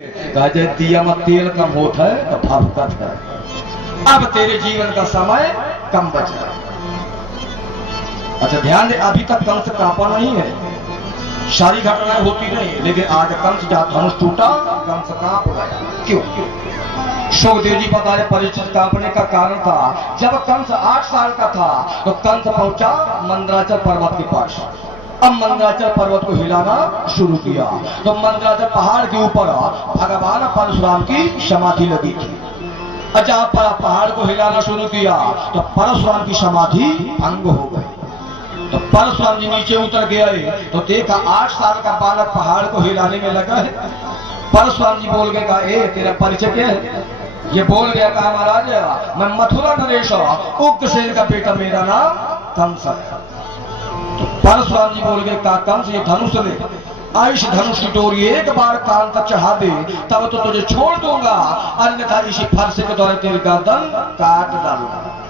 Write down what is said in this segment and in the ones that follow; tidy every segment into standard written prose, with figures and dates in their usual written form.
कहे दिया में तेल कम होता है तो फरकत है। अब तेरे जीवन का समय कम बचा। अच्छा ध्यान दे, अभी तक कंस कांपा नहीं है, सारी घटनाएं होती नहीं, लेकिन आज कंस जहां धनुष टूटा कंस कांप गया। क्यों? सुखदेव जी बता रहे परीक्षित कांपने का कारण था, जब कंस 8 साल का था तो कंस पहुंचा मंदराचल पर्वत के पास। अब मंदराचल पर्वत को हिलाना शुरू किया तो मंदराचल पहाड़ के ऊपर भगवान परशुराम की समाधि लगी थी। जहां पर पहाड़ को हिलाना शुरू किया तो परशुराम की समाधि भंग हो गई। तो परशुराम जी नीचे उतर गए तो देखा 8 साल का बालक पहाड़ को हिलाने में लगा है। परशुराम जी बोल गए, कहा ए तेरा परिचय क्या है? ये बोल गया, कहा महाराज मैं मथुरा नरेश उग्रसेन का बेटा, मेरा नाम कंस है। तो परशुराम जी बोल गए, कहा कंस ये धनुष ले, आयुष धनुष की डोरी एक बार कान तक चढ़ा दे तब तो तुझे छोड़ दूंगा, अन्यथा इसी फरसे के द्वारा तेरी गर्दन काट डालूंगा।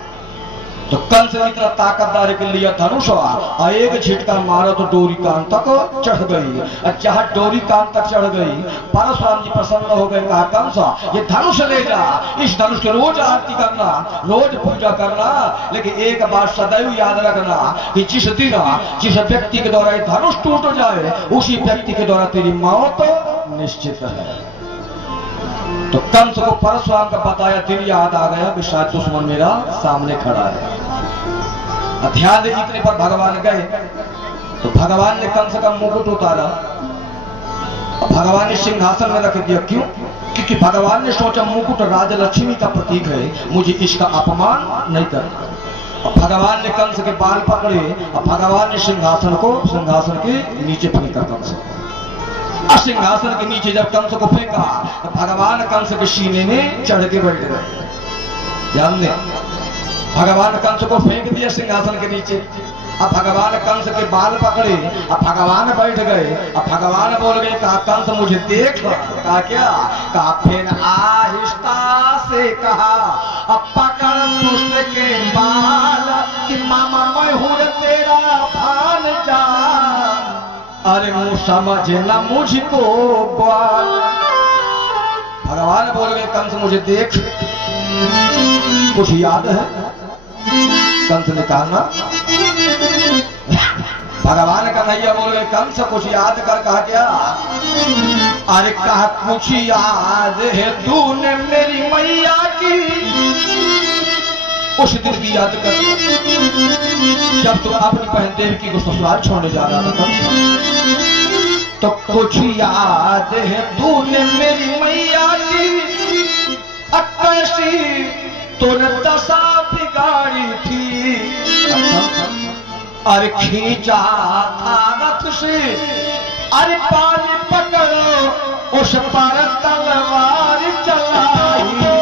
तो कंस ने इतना ताकतदार के लिए धनुष और एक झिटका मारा तो डोरी कान तक चढ़ गई। और जहां डोरी कान तक चढ़ गई परशुराम जी प्रसन्न हो गए, कहा कंस ये धनुष ले जा, इस धनुष की रोज आरती करना, रोज पूजा करना, लेकिन एक बात सदैव याद रखना कि जिस दिन जिस व्यक्ति के द्वारा ये धनुष टूट जाए उसी व्यक्ति के द्वारा तेरी मौत निश्चित है। तो कंस को परशुराम का बताया दिन याद आ गया कि शायद दुश्मन मेरा सामने खड़ा है। ध्यान दे, इतने पर भगवान गए तो भगवान ने कंस का मुकुट उतारा, भगवान ने सिंहासन में रख दिया। क्यों? क्योंकि भगवान ने सोचा मुकुट राजलक्ष्मी का प्रतीक है, मुझे इसका अपमान नहीं करना। भगवान ने कंस के बाल पकड़े और भगवान ने सिंहासन के नीचे फेंका कंस। सिंहासन के नीचे जब कंस को फेंका तो भगवान कंस के सीने में चढ़ के बैठ गए। ध्यान दे, भगवान कंस को फेंक दिया सिंहासन के नीचे, अब भगवान कंस के बाल पकड़े, अब भगवान बैठ गए। अब भगवान बोल गए, कहा कंस मुझे देख। कहा क्या? कहा फिर आहिस्ता से कहा, अब पकड़ दुष्ट के बाल कि मामा मैं हूं तेरा भान जा, अरे मुंह समझना मुझको बाल। भगवान बोल गए, कंस मुझे देख, कुछ याद है? कंस ने कहा ना। भगवान का नैया बोल गए, कंस कुछ याद कर। कहा क्या? अरे कहा कुछ याद है तूने मेरी मैया की, उस दिन की याद कर जब तू अपनी बहन देवकी को ससुराल छोड़ने जा रहा था। तो कुछ याद है तूने मेरी मैया की, कैसी तूने दशा बिगाड़ी थी। अरे खींचा था रथ से, अरे पानी पकड़ो उस पर तलवार चलाई।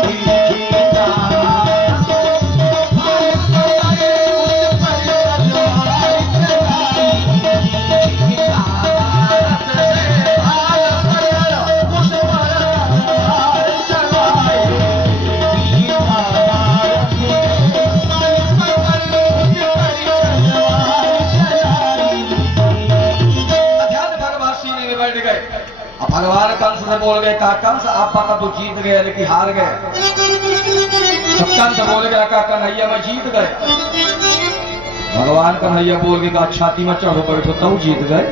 भगवान कंस से बोल गए, कहा कंस आप पता तो जीत गए लेकिन हार गए। तो कंस बोल गया, कहा कन्हैया मैं जीत गए। भगवान कन्हैया बोल गए, कहा छाती में चढ़ो बैठो तब जीत गए।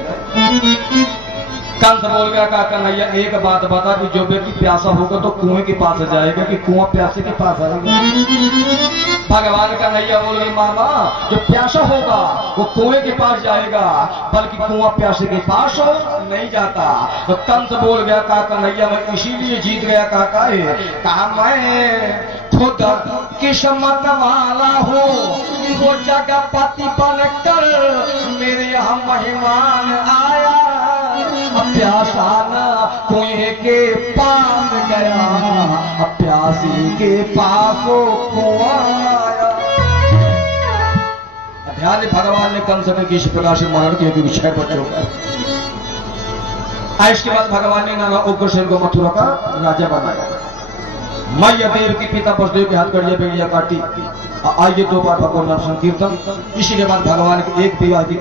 कंस बोल गया, कहा कन्हैया एक बात बता कि जो व्यक्ति प्यासा होगा तो कुएं के पास जाएगा कि कुआं प्यासे के पास आएगा? भगवान कन्हैया बोल गए, मामा जो प्यासा होगा वो कुएं के पास जाएगा, बल्कि कुआं प्यासे के पास नहीं जाता। तो कंस बोल गया, कहा कन्हैया मैं इसीलिए जीत गया। कहा मैं खुद किस्मत वाला हूँ, वो जगपति बनकर मेरे यहाँ मेहमान आया, प्यासा ना कुएं के पास गया, प्यासी के पास कुआं आया। ध्यान, भगवान ने कंस के किस प्रकार से मरण किया कि 6 बच्चों का। इसके बाद भगवान ने नाना उग्रसेन को मथुरा का राजा बनाया। मैया देव के पिता वसुदेव के हाथ कड़िया बेड़िया काटी। आइए 2 बार भगवान नाम संकीर्तन। इसी के बाद भगवान के एक विवाह की